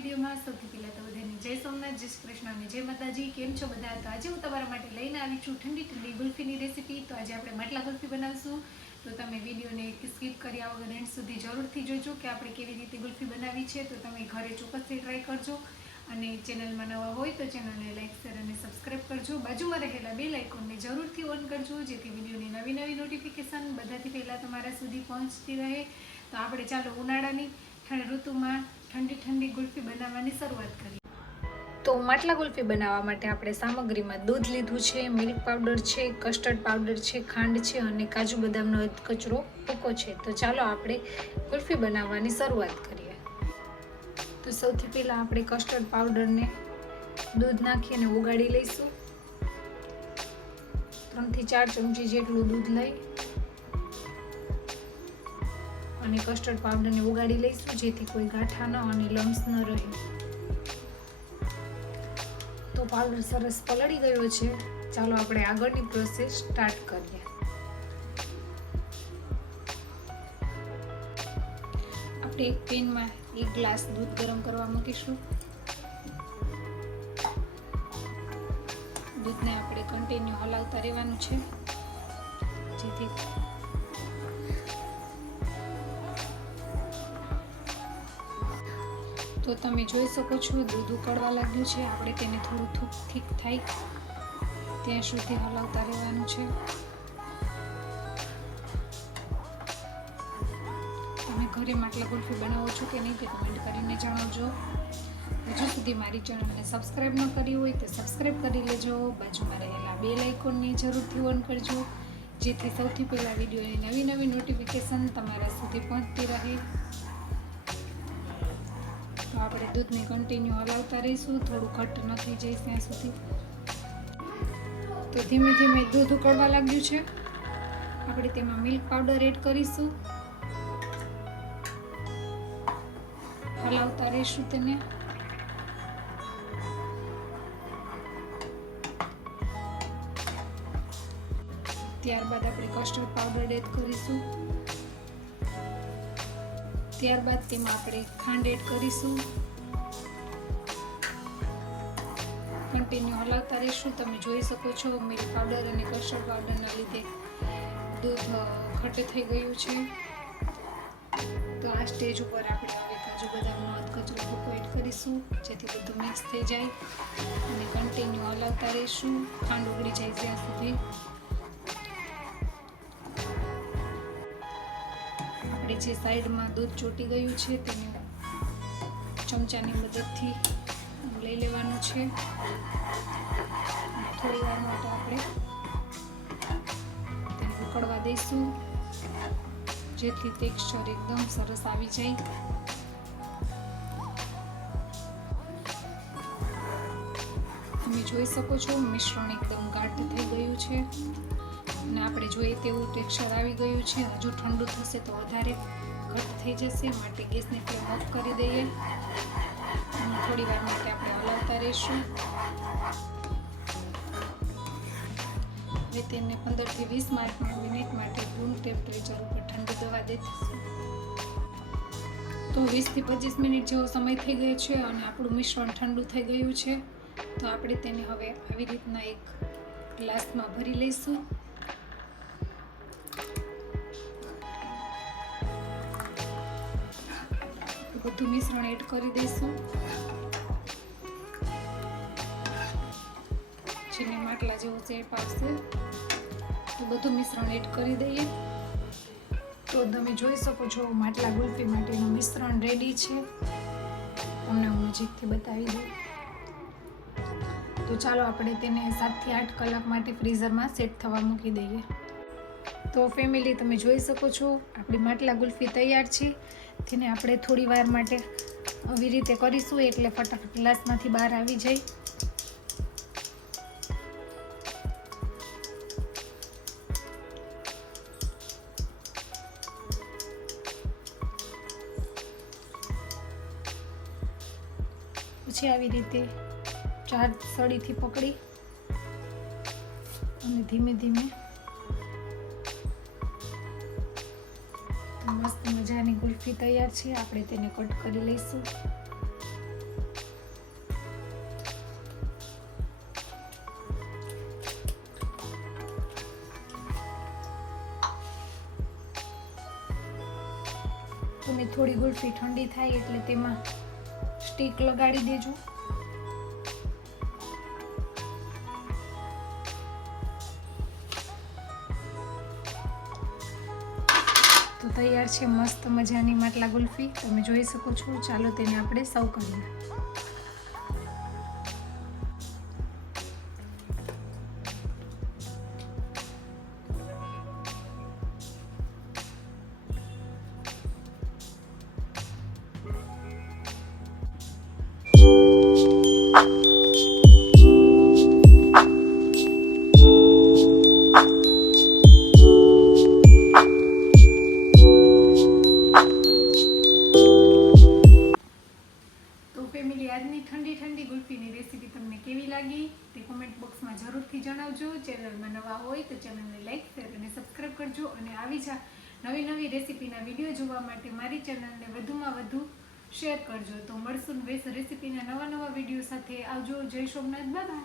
વિડીયોમાં સૌથી પહેલાં તો બધાની જય સોમનાથ, જય કૃષ્ણ જય માતાજી. કેમ છો બધા? તો આજે હું તમારા માટે લઈને આવી છું ઠંડી ઠંડી ગુલ્ફીની રેસીપી. તો આજે આપણે માટલા ગુલ્ફી બનાવશું. તો તમે વિડીયોને સ્કીપ કર્યા વગર એન્ડ સુધી જરૂરથી જોજો કે આપણે કેવી રીતે ગુલ્ફી બનાવી છે. તો તમે ઘરે ચોક્કસથી ટ્રાય કરજો. અને ચેનલમાં નવા હોય તો ચેનલને લાઇક શેર અને સબસ્ક્રાઈબ કરજો. બાજુમાં રહેલા બે લાઇકોનને જરૂરથી ઓન કરજો, જેથી વિડીયોની નવી નવી નોટિફિકેશન બધાથી પહેલાં તમારા સુધી પહોંચતી રહે. તો આપણે ચાલો ઉનાળાની ઠંડ ઋતુમાં ઠંડી ઠંડી ગુલ્ફી બનાવવાની શરૂઆત કરીએ. તો માટલા ગુલ્ફી બનાવવા માટે આપણે સામગ્રીમાં દૂધ લીધું છે, મિલ્ક પાવડર છે, કસ્ટર્ડ પાવડર છે, ખાંડ છે અને કાજુ બદામનો કચરો ભૂકો છે. તો ચાલો આપણે ગુલ્ફી બનાવવાની શરૂઆત કરીએ. તો સૌથી પહેલાં આપણે કસ્ટર્ડ પાવડરને દૂધ નાખી અને ઉગાડી લઈશું. ત્રણથી ચાર ચમચી જેટલું દૂધ લઈ અને કસ્ટર્ડ પાવડરને ઉગાડી લઈશું, જેથી કોઈ ગાંઠા ન અને લમ્સ ન રહે. તો પાવડર સરસ પલળી ગયો છે. ચાલો આપણે આગળની પ્રોસેસ સ્ટાર્ટ કરીએ. આપણે એક પેનમાં એક ગ્લાસ દૂધ ગરમ કરવા મૂકીશું. દૂધને આપણે કન્ટિન્યુ હલાવતા રહેવાનું છે. જેથી તો તમે જોઈ શકો છો, દૂધ ઉકળવા લાગ્યું છે. આપણે તેને થોડું થૂક ઠીક થાય. ત્યાં સુધી હલાવતા રહેવાનું છે. તમે ઘરે માટલા ગુલ્ફી બનાવો છો કે નહીં તે કમેન્ટ કરીને જણાવજો. હજુ સુધી મારી ચેનલને સબસ્ક્રાઈબ ન કરી હોય તો સબસ્ક્રાઈબ કરી લેજો. બાજુમાં રહેલા બે લાઇકોનની જરૂરથી ઓન કરજો. જેથી સૌથી પહેલાં વિડીયોની નવી નવી નોટિફિકેશન તમારા સુધી પહોંચતી રહે. આપણે દૂધને કન્ટિન્યુ હલાવતા રહીશું. થોડું ઘટ્ટ ન થઈ જાય ત્યાં સુધી. તો ધીમે ધીમે દૂધ ઉકળવા લાગ્યું છે. આપણે તેમાં મિલ્ક પાવડર એડ કરીશું. હલાવતા રહીશું તેને. ત્યારબાદ આપણે કસ્ટર્ડ પાવડર એડ કરીશું. ત્યારબાદ તેમાં આપણે ખાંડ એડ કરીશું. કન્ટિન્યુ હલાવતા રહીશું. તમે જોઈ શકો છો, મિલ્ક પાવડર અને કસ્ટર્ડ પાવડરના લીધે દૂધ ઘટ થઈ ગયું છે. તો આ સ્ટેજ ઉપર આપણે હવે કાજુ બદામનો અધકચરો ભૂકો એડ કરીશું, જેથી બધું મિક્સ થઈ જાય. અને કન્ટિન્યુ હલાવતા રહીશું. ખાંડ ઉગડી જાય ત્યાં સુધી. જે સાઈડમાં દૂધ ચોટી ગયું છે, તેને ચમચાની મદદથી લઈ લેવાનું છે. થોડી વાર માટે આપણે ઉકળવા દઈશું. જેથી ટેક્સચર એકદમ સરસ આવી જાય. તમે જોઈ શકો છો, મિશ્રણ એકદમ ગાઢ થઈ ગયું છે. આપણે જોઈએ તેવું ટેક્સચર આવી ગયું છે. હજુ ઠંડુ થશે તો વધારે ઘટ થઈ જશે. માટે ગેસને ફ્લેમ ઓફ કરી દઈએ. અને થોડી વાર માટે આપણે હલાવતા રહીશું. હવે તેને પંદરથી વીસ મિનિટ માટે રૂમ ટેમ્પરેચર ઉપર ઠંડુ દવા દેતી તો વીસથી પચીસ મિનિટ જેવો સમય થઈ ગયો છે અને આપણું મિશ્રણ ઠંડુ થઈ ગયું છે. તો આપણે તેને હવે આવી રીતના એક ગ્લાસમાં ભરી લઈશું. બધું મિશ્રણ એડ કરી દઈશું. જેને માટલા જેવો શેપ આવશે. તો બધું મિશ્રણ એડ કરી દઈએ. તો તમે જોઈ શકો છો, માટલા ગુલ્ફી માટેનું મિશ્રણ રેડી છે. તમને હું નજીકથી બતાવી દઉં. તો ચાલો આપણે તેને સાતથી આઠ કલાક માટે ફ્રીઝરમાં સેટ થવા મૂકી દઈએ. તો ફેમિલી તમે જોઈ શકો છો, આપણી માટલા ગુલ્ફી તૈયાર છે. તેને આપણે થોડી વાર માટે આવી રીતે કરીશું, એટલે ફટાફટ ગ્લાસમાંથી બહાર આવી જાય. પછી આવી રીતે ચાર સળીથી પકડી અને ધીમે ધીમે મસ્ત મજાની ગુલ્ફી તૈયાર છે. આપણે તેને કટ કરી લઈશું. તમે થોડી ગુલ્ફી ઠંડી થાય એટલે તેમાં સ્ટીક લગાડી દેજો. તૈયાર છે, મસ્ત મજાની માટલા ગુલ્ફી. તમે જોઈ શકો છો. ચાલો તેને આપણે સૌ કરીએ. જણાવજો ચેનલમાં નવા હોય તો ચેનલને લાઈક શેર અને સબસ્ક્રાઈબ કરજો. અને આવી જ નવી નવી રેસીપીના વીડિયો જોવા માટે મારી ચેનલને વધુમાં વધુ શેર કરજો. તો મળશું બેસ રેસીપીના નવા નવા વીડિયો સાથે. આવજો, જય સોમનાથ બાબા